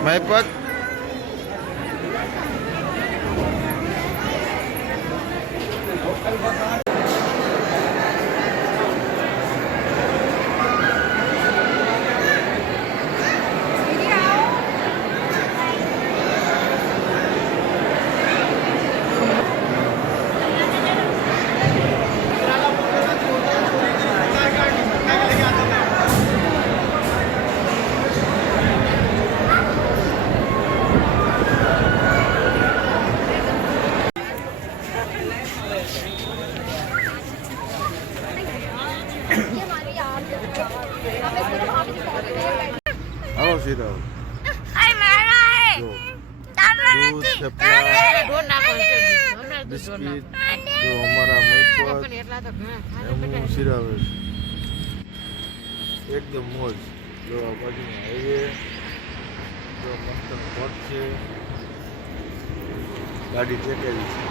My pot. Halo Sira. Ai marah. दूध biscuit जो हमारा महीपत सिरावे एकदम मौज जो बाजू में हाईवे जो मस्त पॉट છે ગાડી ટેકેલી છે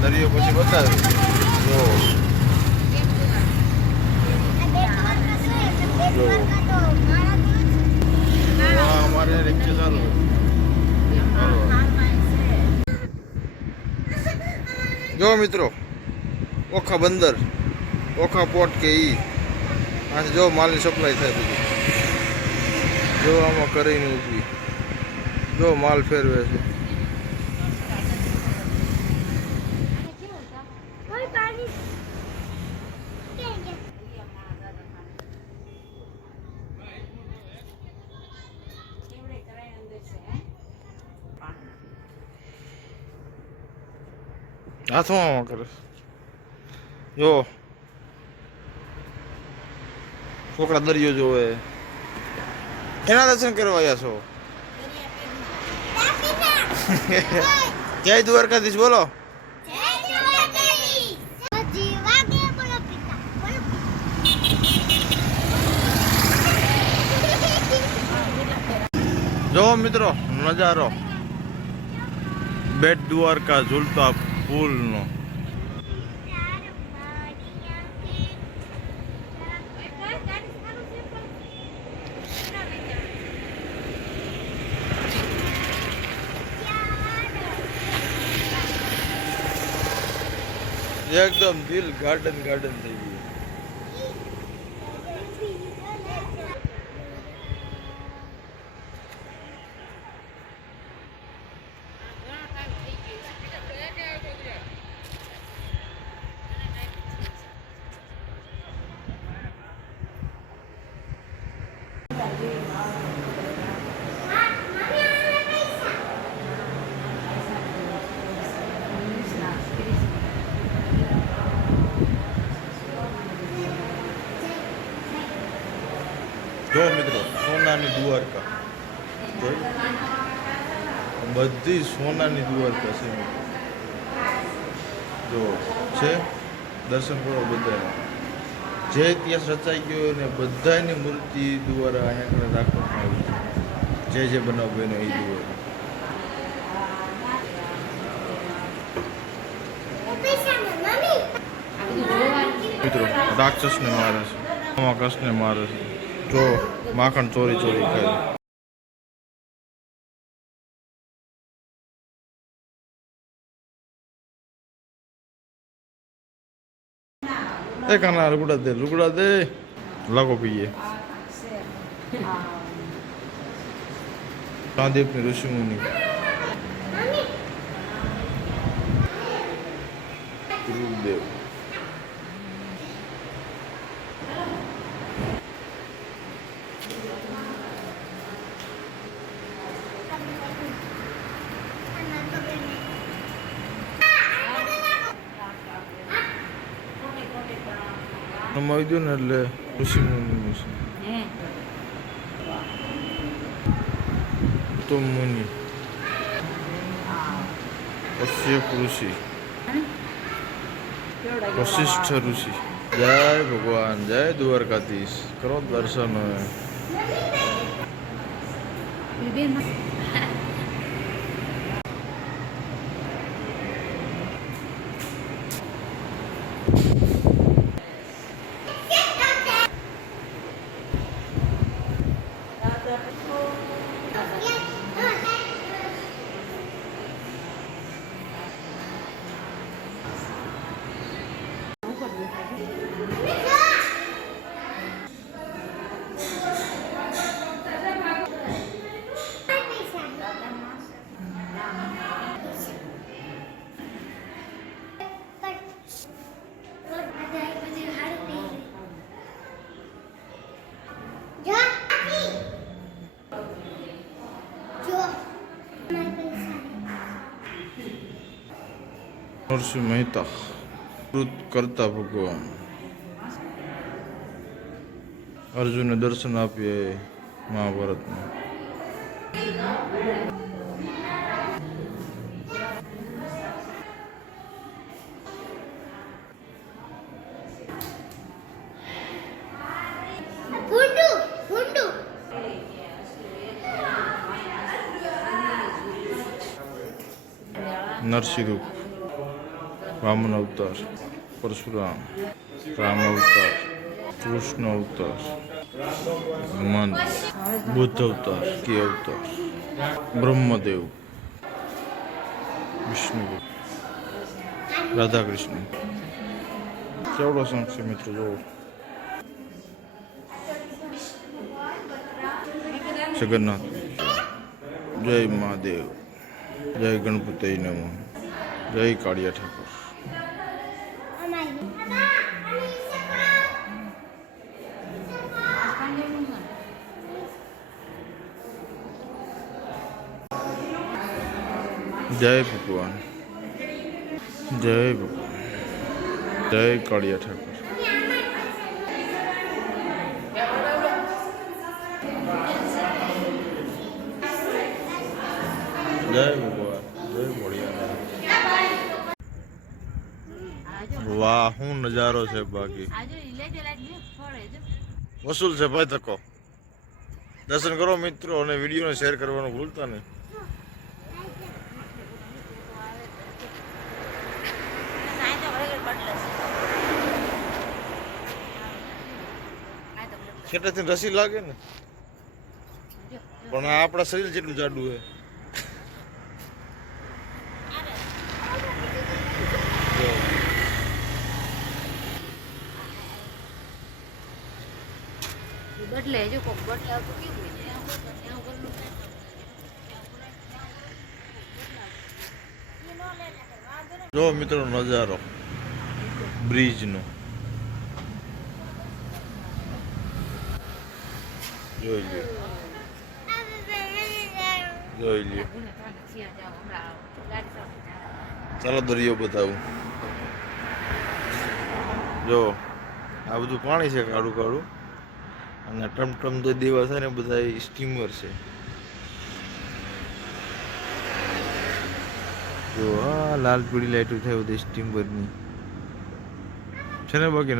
દરિયો પછી બતાવે જો हमारे रिक्शे चालू जो मित्रों ओखा बंदर ओखा पोर्ट के ई आज जो माल ની સપ્લાય થાય બધી જો આમાં કરીને ઊભી જો માલ ફેરવે છે હાથમાં કરે જો છોકરા દરિયો જોવે એના દર્શન કરવા આવ્યા છો જય દ્વારકાધીશ બોલો જો મિત્રો નજારો બેટ દ્વારકા ઝૂલતા પુલ નો एकदम दिल गार्डन गार्डन થઈ ગયું જો મિત્રો સોનાની દ્વારકા બધી સોનાની દ્વારકા છે જો છે દર્શન કરો બધા જે ઇતિહાસ રચાઈ ગયો ને બધાની મૂર્તિ દ્વારા અહીંયા રાખવામાં આવી છે જે બનાવવું એને એ દ્વારા મિત્રો રાક્ષસને મારે છે કૃષ્ણને મારે છે જો માખણ ચોરી ચોરી કરે એ કાના લુગડા દે લાગો પીએ કાંદીપની ઋષિમુનિ રૂપદેવ. આવી ગયું ને એટલે ઋષિ મુનિ છે. તો મુનિ કશ્યપ ઋષિ, વશિષ્ઠ ઋષિ. જય ભગવાન, જય દ્વારકાધીશ. કરો દર્શન. નરસિંહ મહેતા કૃત કરતા ભગવાન અર્જુનને દર્શન આપીએ મહાભારતમાં. નરસિંહ રૂપ, વામન અવતાર, પરશુરામ, રામ અવતાર, કૃષ્ણ અવતાર, હનુમાન, બુદ્ધ અવતાર, કે અવતાર, બ્રહ્મદેવ, વિષ્ણુ, રાધા કૃષ્ણ. કેવડો સંઘ છે મિત્રો, જોવો. જગન્નાથ. જય મહાદેવ, જય ગણપતિ નમઃ, જય કાળિયા ઠાકોર. જય ભગવાન, જય ભગવાન, જય કાળિયા ઠાકોર. જય ભગવાન, જય ભોળિયા. વાહ, શું નજારો છે. બાકી વસૂલ છે ભાઈ તકો. દર્શન કરો મિત્રો અને વિડીયોને શેર કરવાનું ભૂલતા નહીં. કેટલાથી રસી લાગે ને, પણ આપણા શરીર જેટલું જાડું છે. બદલે જો કોક બદલે આવતું કેવું જો મિત્રો નજારો બ્રિજનો જોઈ લ્યો, જોઈ લ્યો. ચાલો દરિયો બતાવું. જો આ બધું પાણી છે, કાળું કાળું, અને ટમટમ જે દેવા છે ને બધા સ્ટીમર છે. જો હા, લાલ પીળી લાઈટો થાય બધી સ્ટીમરની છે ને. બાકી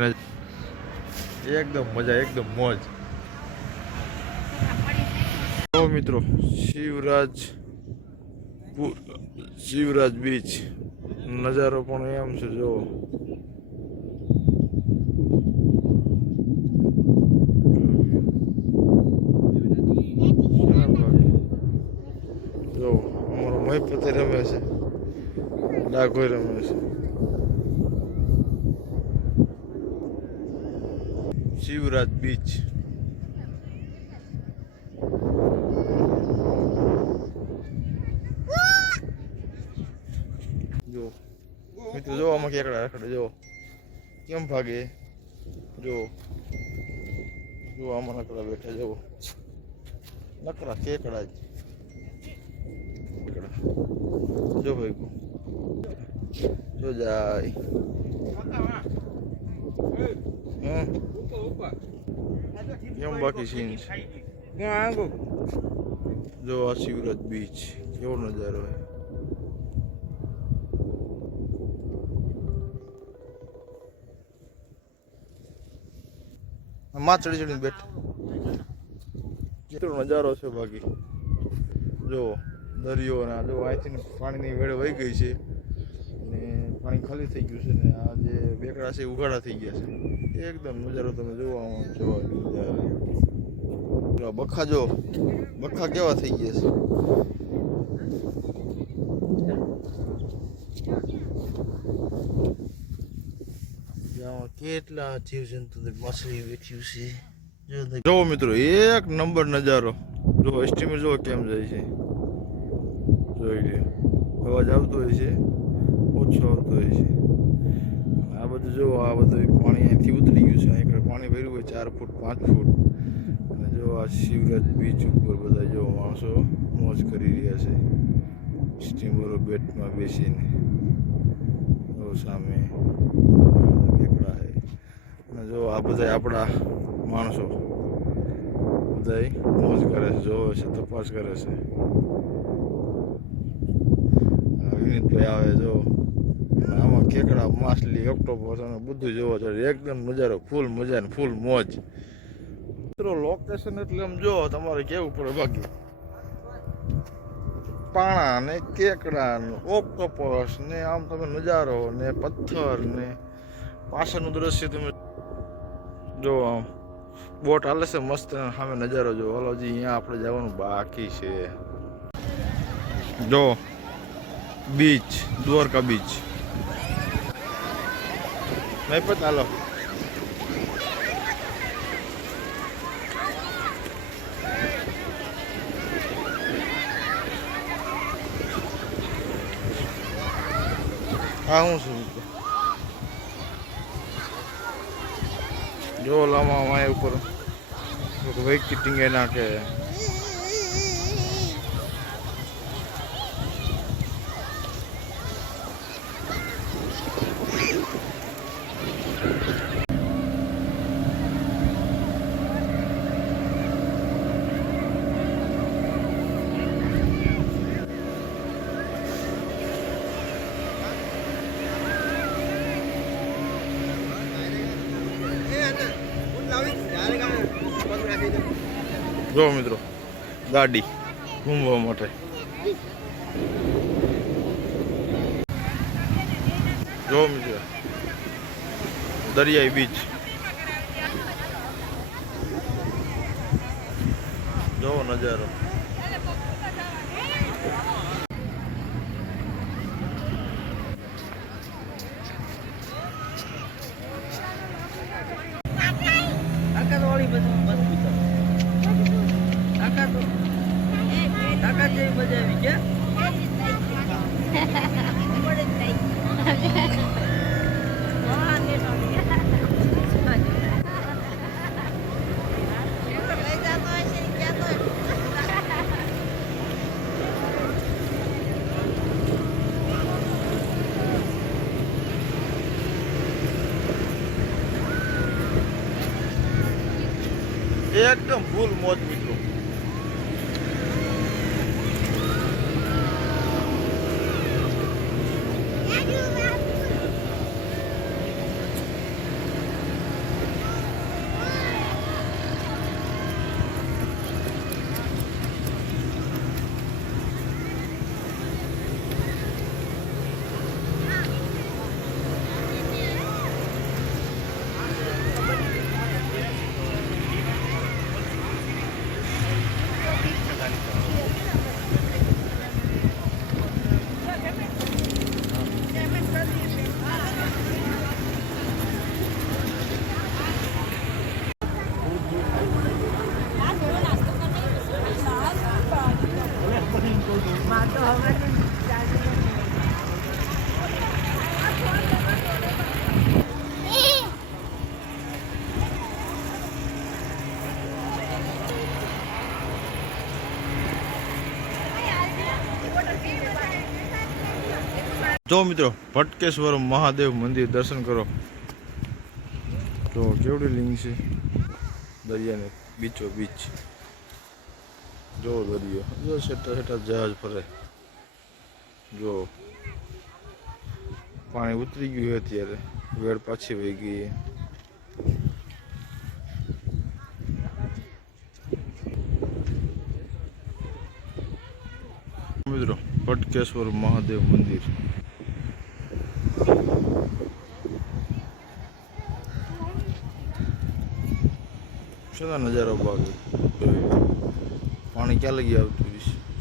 એકદમ મજા, એકદમ મોજ. જો મિત્રો શિવરાજ બીચ નજારો પણ એમ છે. જો જો અમારો મહીપતિ રમે છે, ડાકોઈ રમે છે. શિવરાજ બીચ. જો મિત્રો જો આમાં કેકડા રખડે, જો કેમ ભાગે, જો જો આમાં નકરા બેઠા, જો નકરા કેકડા જ કેકડા. જો ભાઈ જો જાય કેમ બાકી સીન છે. જો આ શિવરાજ બીચ કેવો નજારો હોય. માં ચડી ચડીને બેઠ કેટલો નજારો છે બાકી. જો દરિયો ને જો અહીંથી પાણીની વેળ વહી ગઈ છે અને પાણી ખાલી થઈ ગયું છે ને આ જે બેકડા છે ઉઘાડા થઈ ગયા છે. એકદમ નજારો તમે જોવા બખા જો બખા કેવા થઈ ગયા છે. કેટલા જીવજંતુ માછલી બેઠ્યું છે. જો મિત્રો એક નંબર નજારો. જો એસ્ટિમેટ જો કેમ જાય છે, જોઈ લે. અવાજ આવતો હોય છે, ઓછો આવતો હોય છે. આ બધું જો આ બધું પાણી અહીંથી ઉતરી ગયું છે. અહીં પાણી ભર્યું હોય 4 ફૂટ 5 ફૂટ. અને જો આ શિવરાજ બીચ ઉપર બધા જો માણસો મોજ કરી રહ્યા છે સ્ટીમરો બેટમાં બેસીને. જો સામે બેકડા છે અને જો આ બધા આપણા માણસો બધા મોજ કરે છે, જોવે છે, તપાસ કરે છે. વિનીતભાઈ આવે જો આમાં કેકડા માછલી ઓક્ટોપસ અને બધું જોવા જોઈએ. એકદમ નજારો ફૂલ મજા ને ફૂલ મોજ. મિત્રો લોકેશન એટલે આમ જો તમારે કેવું પડે બાકી પાણા ને કેકડા ને ઓક્ટોપસ ને આમ તમે નજારો ને પથ્થર ને પાછળનું દ્રશ્ય તમે જો. આમ બોટ હાલે છે મસ્ત, સામે નજારો જો. હાલો જી અહીંયા આપણે જવાનું બાકી છે. જો બીચ, દ્વારકા બીચ નહીં પતા. હાલો હા હું છું જો લામાં વાય ઉપર વેઇટ કિટિંગ એ નાખે. જો મિત્રો ગાડી ઘૂમવા માટે. જો મિત્રો દરિયાઈ બીચ જો નજારો. તાકાત જેવી મજા આવી ગયા. એકદમ ફૂલ મોજ મિત્રો. જો મિત્રો ભટકેશ્વર મહાદેવ મંદિર દર્શન કરો. જો કેવડી લિંગ છે દરિયાને બીચો બીચ. જો દરિયો જો સેટા સેટા જહાજ ફરે. જો પાણી ઉતરી ગયું અત્યારે વેળ પાછી વહી ગઈ. મિત્રો ભટકેશ્વર મહાદેવ મંદિર. શું નજારો બાકી પાણી ક્યાં લગી આવતું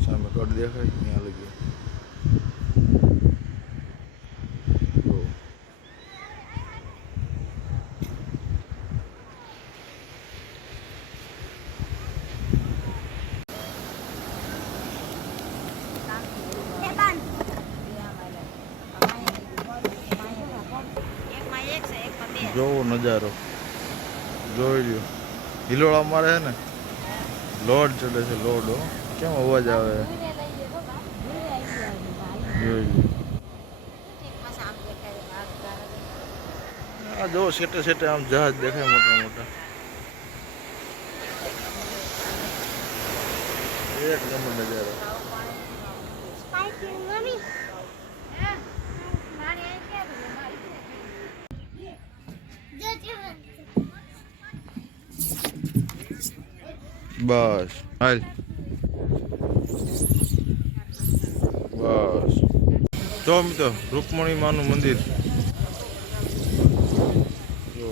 સામે કડ દેખાય ત્યાં લગી. જોવો નજારો જોઈ લ્યો. હિલોળા મારે છે ને લોડ ચડે છે લોડ. કેમ અવાજ આવે જોઈ લ્યો. આ જો સેટે સેટે આમ જહાજ દેખાય મોટા મોટા. એક નંબર નજારો. બસ હાલ બસ. જો મિત્રો રૂકમણી માનું મંદિર. જો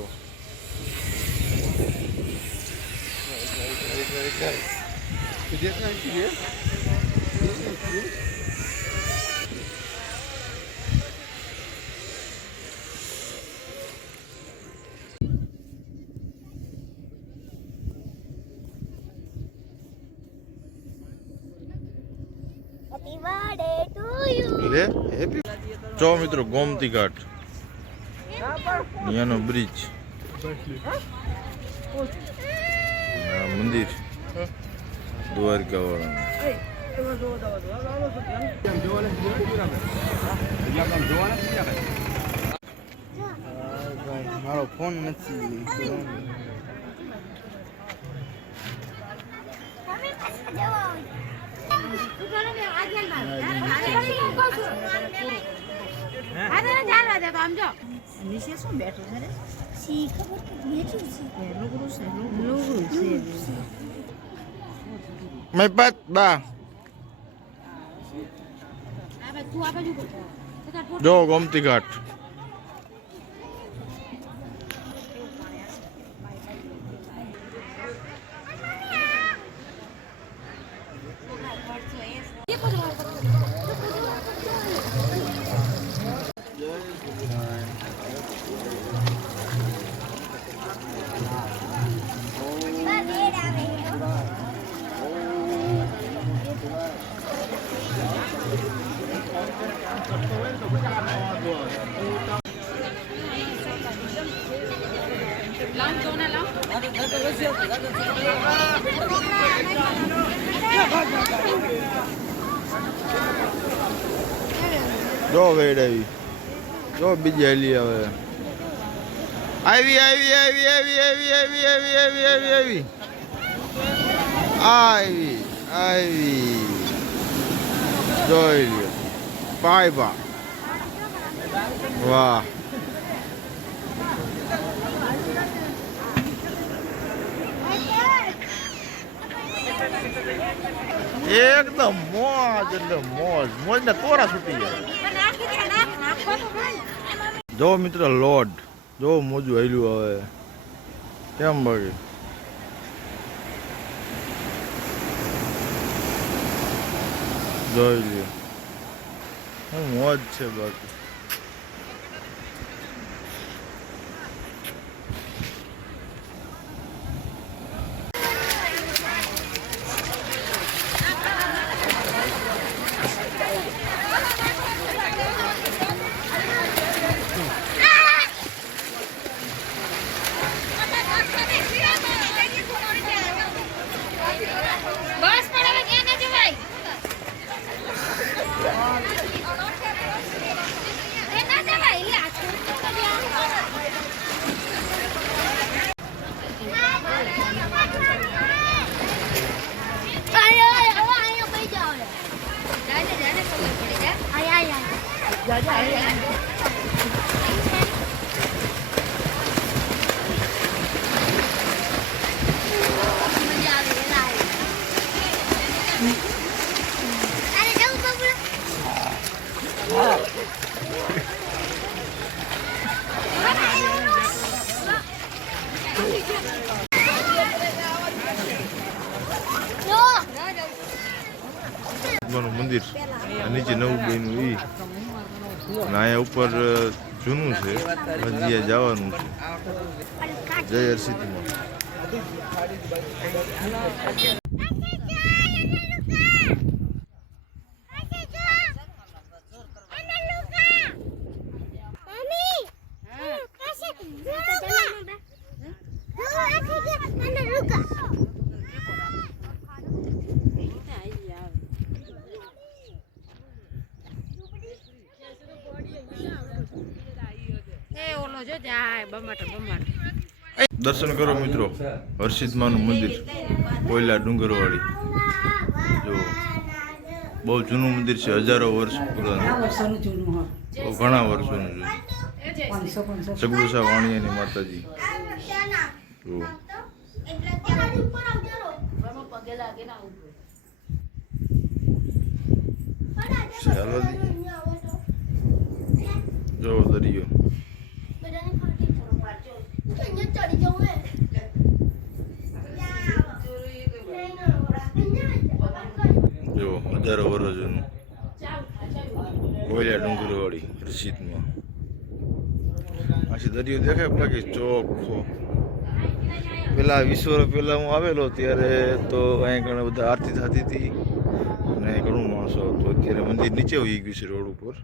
જો મિત્રો ગોમતી ઘાટ અહીંયાનો બ્રિજ મંદિર દ્વારકા વાળા. મારો ફોન નથી. નીચે શું બેઠું છે રે? મેં પાત બા જો ગોમતી ઘાટ. જો વેડ આવી. જો બીજી હેલી આવે. આવી આવી આવી આવી આવી આવી આવી આવી આવી આવી આવી આવી. જોઈ લ્યો પાય બા. વાહ એકદમ મોજ એટલે મોજ મોજ ને તોરા છૂટી જાય. જો મિત્ર લોડ જો મોજું હેલું આવે કેમ બાકી. જોઈ લ્યો હું મોજ છે બાકી. ભગવાનનું મંદિર આ નીચે નવું બન્યું ઈ અને અહીંયા ઉપર જૂનું છે હજી જવાનું છે જય હરસિદ્ધિમાં. દર્શન કરો મિત્રો, હરસિદ્ધિમાનું મંદિર કોયલા ડુંગરવાળી. જો બહુ જૂનું મંદિર છે, હજારો વર્ષ પુરાણું, બહુ ઘણા વર્ષોનું જૂનું. સગડુસા વાણિયાની માતાજી. જો જો દરિયો. જો હજારો વર્ષ જૂનું કોયલા ડુંગરવાળી હરસિદ્ધિમાં. આથી દરિયો દેખાય બાકી ચોખ્ખો. પેલા 20 વર્ષ પહેલા હું આવેલો ત્યારે તો અહીંયા ઘણા બધા આરતી થતી હતી અને ઘણું માણસો આવતો. અત્યારે મંદિર નીચે વહી ગયું છે રોડ ઉપર,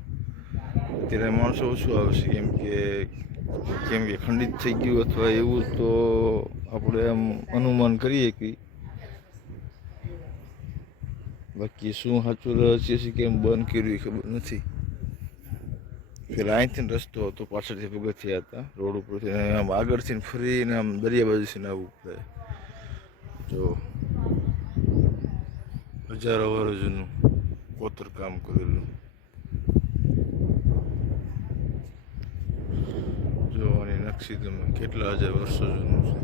અત્યારે માણસો ઓછું આવશે કેમ કે ખંડિત થઈ ગયું અથવા એવું તો આપણે એમ અનુમાન કરીએ કે. બાકી શું સાચું રહસ્ય છે કેમ બંધ કર્યું એ ખબર નથી. પેલા અહીંથી રસ્તો હતો, પાછળથી પગથિયા હતા રોડ ઉપરથી, આમ આગળથી ફરીને આમ દરિયા બાજુથી આવવું પડે. જો હજારો વર્ષ જૂનું કોતર કામ કરેલું. જોવાની નકશી તમે કેટલા હજાર વર્ષો જૂનું છે.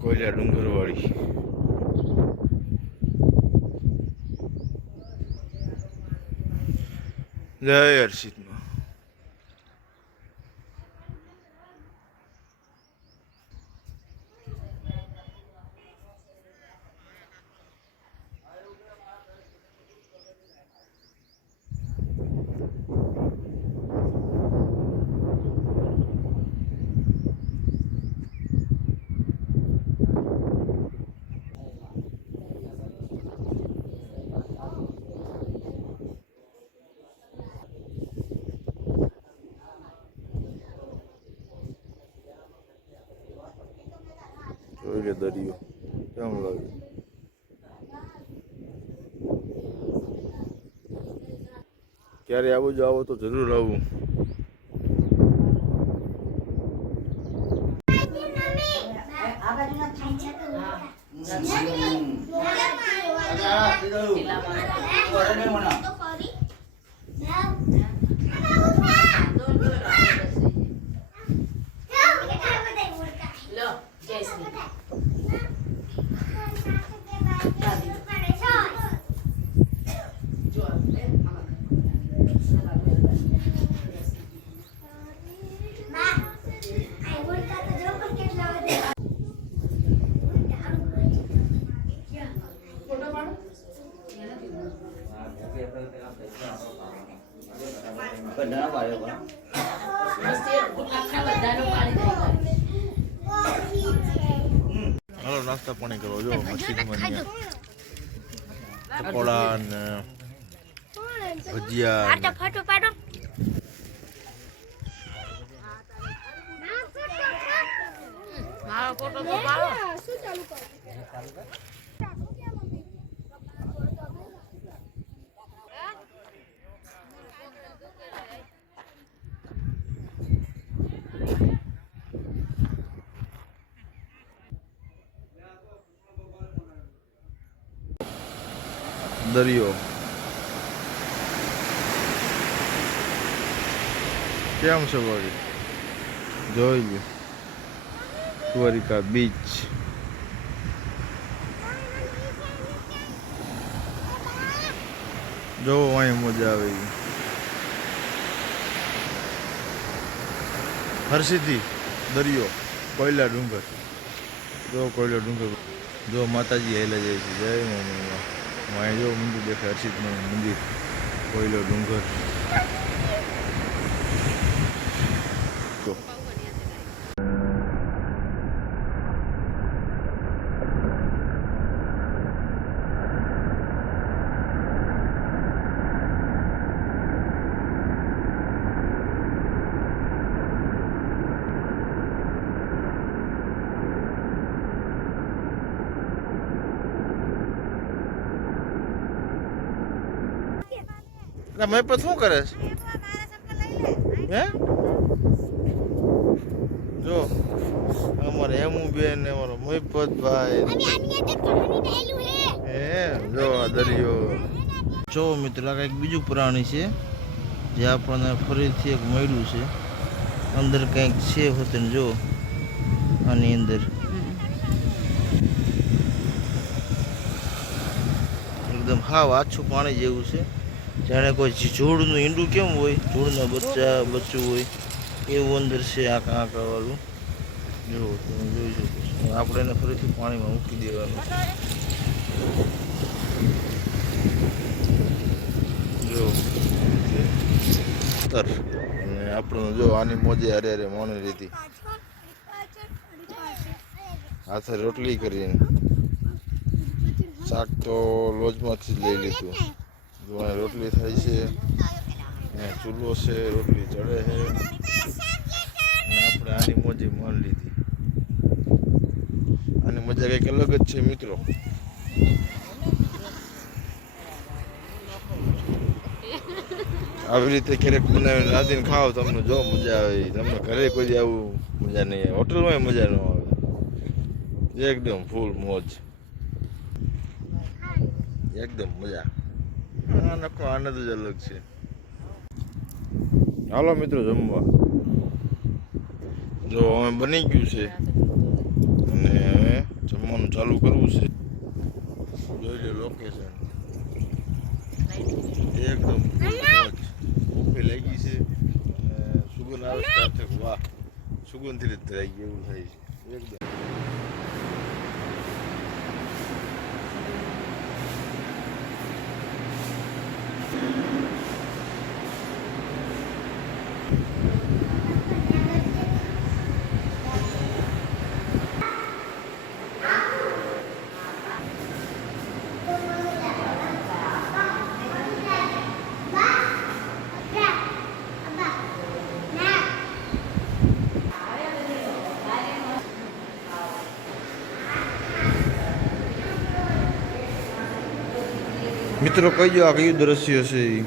કોયલા ડુંગરવાળી. જય હરસિદ્ધિમાં. જોઈ લે દરિયો કેમ લાગે. ક્યારે આવું જાવો તો જરૂર આવું. હાલો નાસ્તા પાણી કરો. જો હરસિદ્ધિમાં પકોડા ને ભજીયા દરિયો કેમ છે બાકી જોઈ લો દ્વારિકા બીચ જો અહીં મજા આવે છે. હરસિદ્ધિ દરિયો કોયલા ડુંગર જો કોયલા ડુંગર જો માતાજી હેલા જાય છે જય મમ્મી અહીં જો મંદિર દેખાય હરસિદ્ધનું મંદિર કોયલો ડુંગર જો મેં પણ શું કરે છે હે જો અમારે હેમુબેન ને અમારો મહિપતભાઈ હે જો આ દરિયો જો મિત્રો આ કંઈક બીજું પ્રાણી છે જે આપણને ફરીથી એક મળ્યું છે અંદર કંઈક છે હોતું જો આની અંદર એકદમ હાવ આછું પાણી જેવું છે જાણે કોઈ જોડનું ઈંડું કેમ હોય જોડના બચ્ચું હોય એવું અંદર છે આંકા આંકા વાળું જો તમે જોઈ શકો છો આપણે એને ફરીથી પાણીમાં મૂકી દેવાનું જો અને આપણને જો આની મોજે હારે હારે મોની રીતિ હાથે રોટલી કરીને શાક તો લોજમાંથી જ લઈ લીધું રોટલી થાય છે ચૂલો છે રોટલી ચડે છે અને આપણે આની મોજે માન લીધી આની મજા કંઈક અલગ જ છે મિત્રો આવી રીતે ક્યારેક બનાવીને રાંધીને ખાઓ તમને જો મજા આવે તમને ઘરે કોઈ આવું મજા નહીં આવે હોટલમાં મજા ન આવે એકદમ ફૂલ મોજ એકદમ મજા નખો આનંદ જ અલગ છે હાલો મિત્રો જમવા જો હવે બની ગયું છે અને હવે જમવાનું ચાલુ કરવું છે જોઈ લો લોકેશન એકદમ ભૂખે લાગી છે અને સુગંધ આવે છે વાહ સુગંધથી જ ધરાઈ ગયું એવું થાય છે એકદમ મિત્રો કહીજો આ કયું દ્રશ્ય છે ઈ?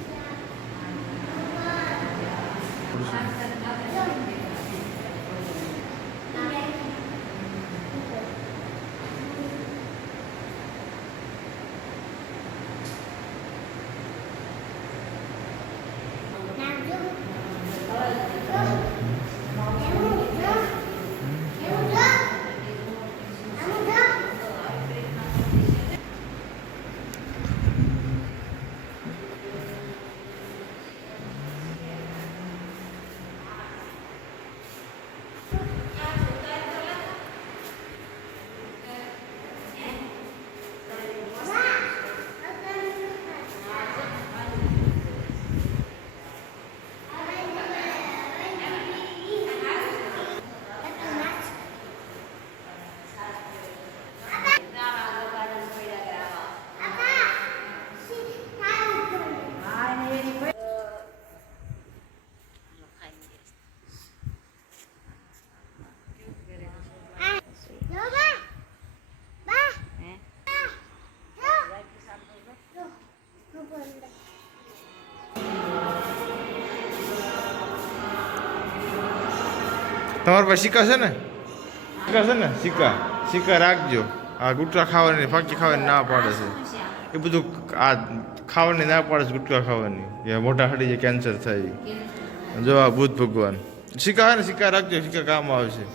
તમારા પાસે સિક્કા છે ને સિક્કા છે ને સિક્કા રાખજો આ ગુટકા ખાવાની ફાંકી ખાવાની ના પાડે છે એ બધું આ ખાવાની ના પાડે છે, ગુટકા ખાવાની, એ મોટા હડી જે કેન્સર થાય. જો આ બુદ્ધ ભગવાન સિક્કા ને સિક્કા રાખજો, સિક્કા કામ આવશે.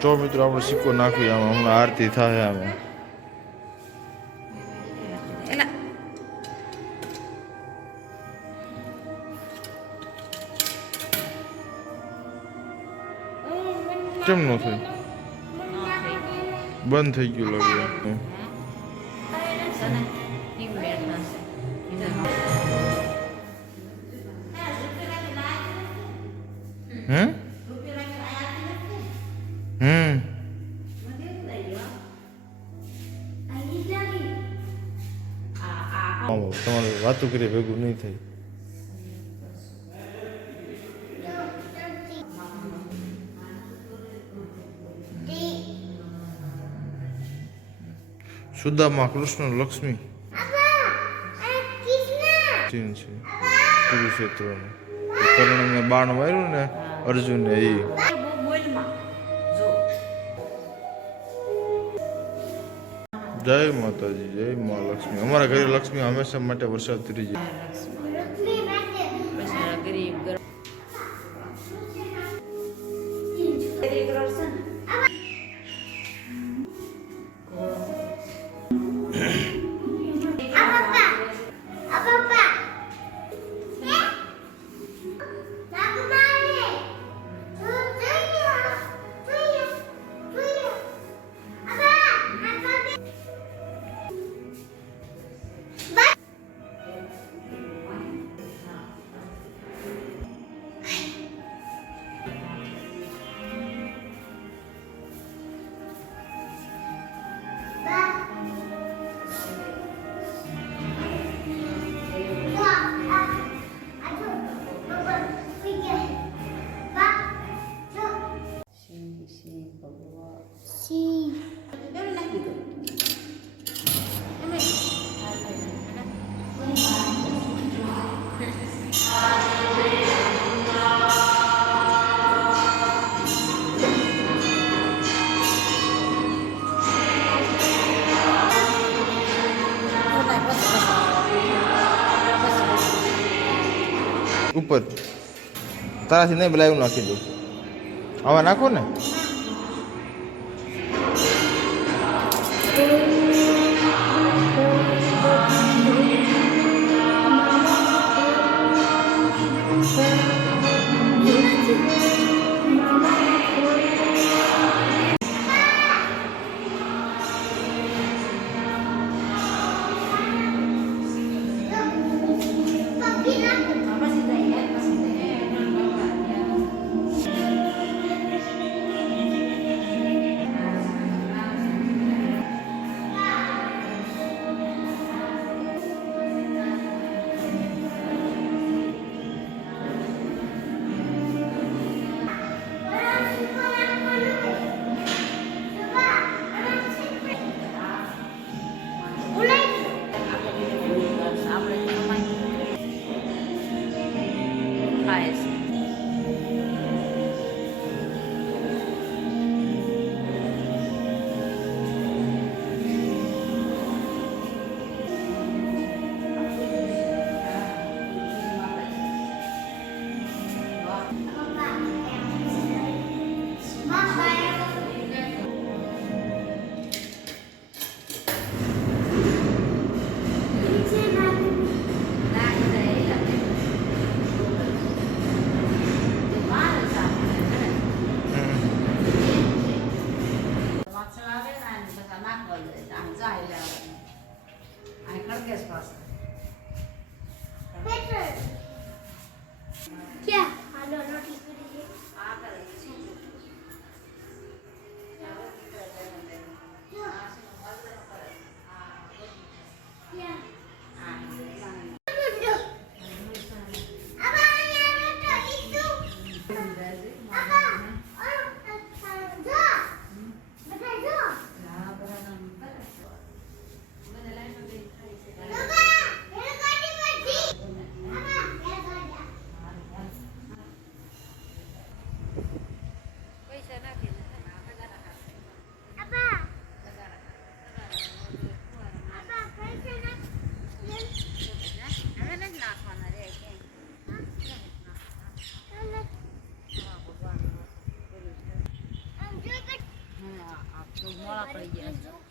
તો મિત્રો આપણે સિક્કો નાખીએ આમાં, હમણાં આરતી થાય આમાં. એલા કેમ ન થાય? બંધ થઈ ગયું લાગે. sana ટીમ બેઠા હમ હમ તમારે વાતું કરીએ ભેગું નહીં થાય. સુદામા કૃષ્ણ લક્ષ્મી ચીન છે કુરુક્ષેત્રનું. કર્ણને બાણ માર્યું ને અર્જુનને એ. બોલમાં જો જય માતાજી, જય મા લક્ષ્મી. અમારા ઘરે લક્ષ્મી હંમેશા માટે વરસાદ કરી જાય. ગરીબ ઉપર તારાથી નહીં બોલાવ્યું, નાખી દઉં. આવા નાખો ને.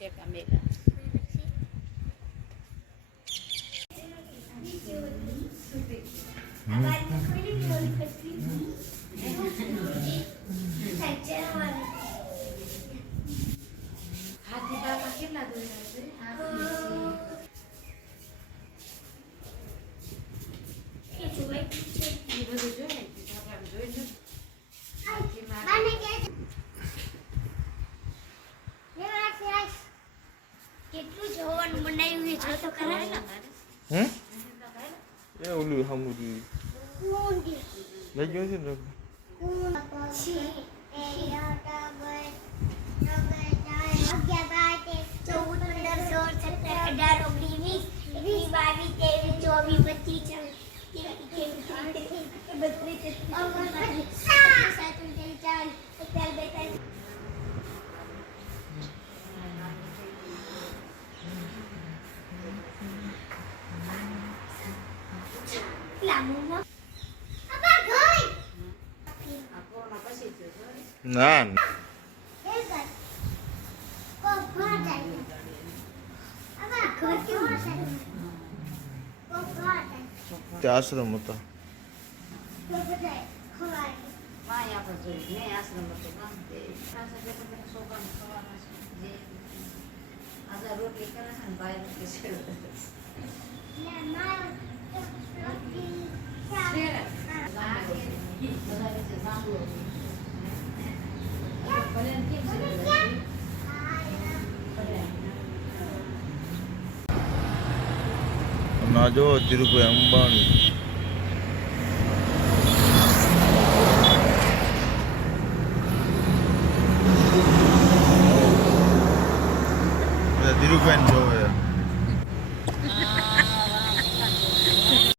ટેકા મેલા હાથી બાપા કેટલા દોર્યા છે એ બધું જોઈ ને આપણે જોઈ ને કેટલું જોવાનું બનાવ્યું છે જો તો ખરા હમ એ ઓલું સામું લઈ ગયો છે ને ના ના. તે આશ્રમ હતા વાય આપણે જોઈ ને આશ્રમ હતો ગામ તે પાસે બેઠા બેઠા છોકરાને ખવાના છે જે આજા રોટલી કરે છે ને ભાઈ રોટલી છે ના જો ધીરુભાઈ અંબાણી